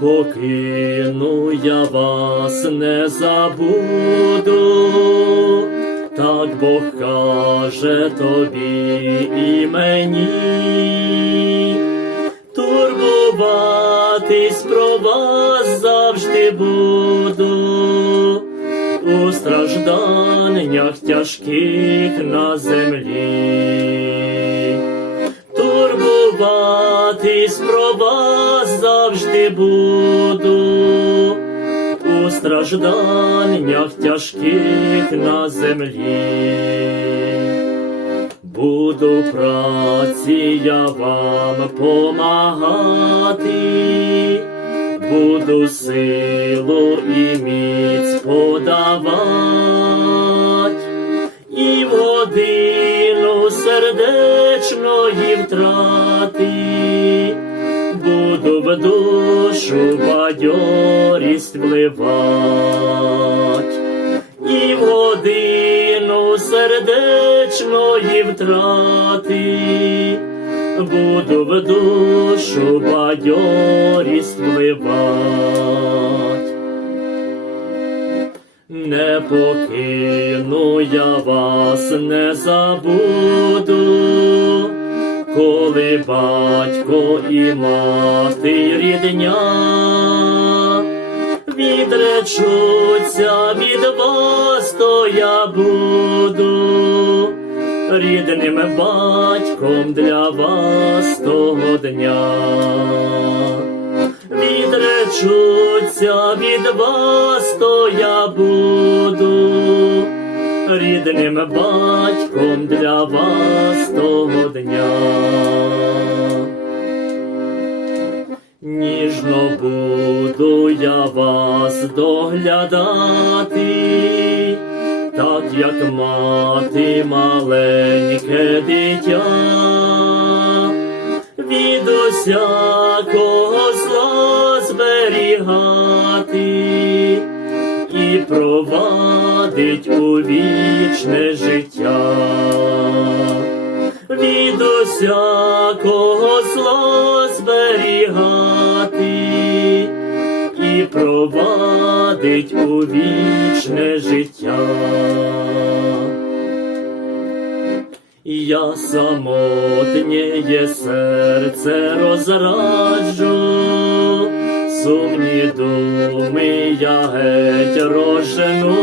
покину я вас не забуду, так Бог каже тобі і мені, турбуватись про вас завжди буду, у стражданнях тяжких на землі про вас завжди буду, у стражданнях тяжких на землі. Буду праці я вам помагати, буду силу і міць подавать. І в годину сердечної втрати буду в душу бадьорість вливать, і в годину сердечної втрати. Буду в душу бадьорість вливать. Не покину я вас, не забуду, коли батько і мати рідня відречуться від вас, то я буду рідним батьком для вас того дня. Відречуться від вас, то я буду рідним батьком для вас того дня. Ніжно буду я вас доглядати, так як мати маленьке дитя від усякого провадить у вічне життя. Від усякого зла зберігати і провадить у вічне життя. Я самотнє серце розраджу, сумні думи я геть розжену,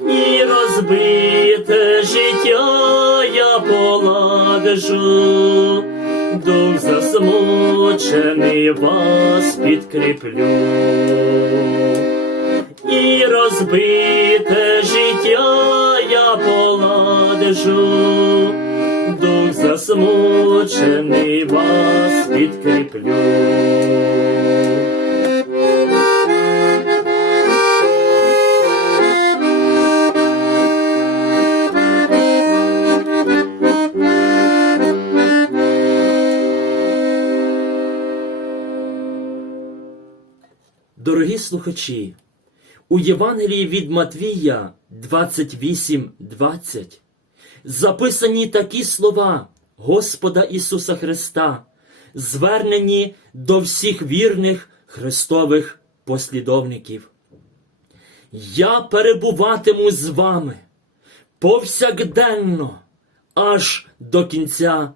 і розбите життя я поладжу, дух засмучений вас підкріплю. І розбите життя я поладжу, дух засмучений вас підкріплю. Дорогі слухачі, у Євангелії від Матвія 28.20 записані такі слова Господа Ісуса Христа, звернені до всіх вірних Христових послідовників. Я перебуватиму з вами повсякденно аж до кінця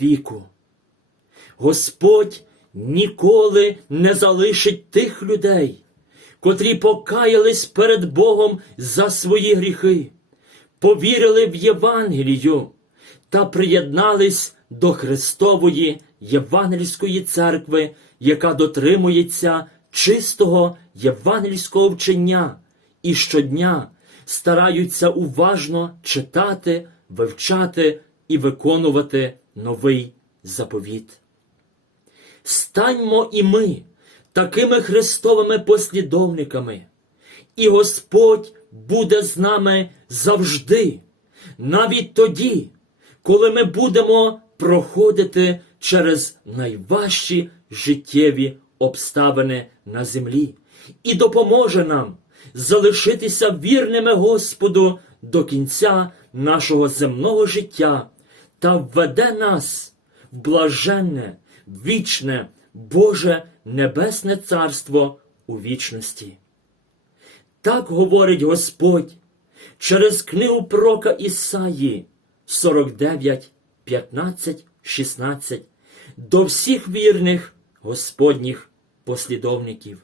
віку. Господь ніколи не залишить тих людей, котрі покаялись перед Богом за свої гріхи, повірили в Євангелію та приєднались до Христової Євангельської церкви, яка дотримується чистого євангельського вчення і щодня стараються уважно читати, вивчати і виконувати новий заповіт. Станьмо і ми такими Христовими послідовниками, і Господь буде з нами завжди, навіть тоді, коли ми будемо проходити через найважчі життєві обставини на землі, і допоможе нам залишитися вірними Господу до кінця нашого земного життя та введе нас в блаженне, вічне, Боже Небесне Царство у вічності. Так говорить Господь через книгу Прока Ісаї 49, 15, 16 до всіх вірних Господніх послідовників.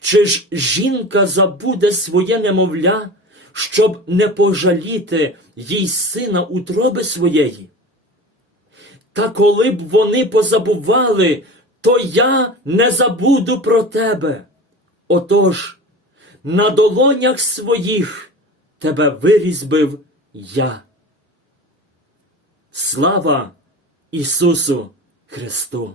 Чи ж жінка забуде своє немовля, щоб не пожаліти їй сина утроби своєї? Та коли б вони позабували, то я не забуду про тебе. Отож, на долонях своїх тебе вирізбив я. Слава Ісусу Христу!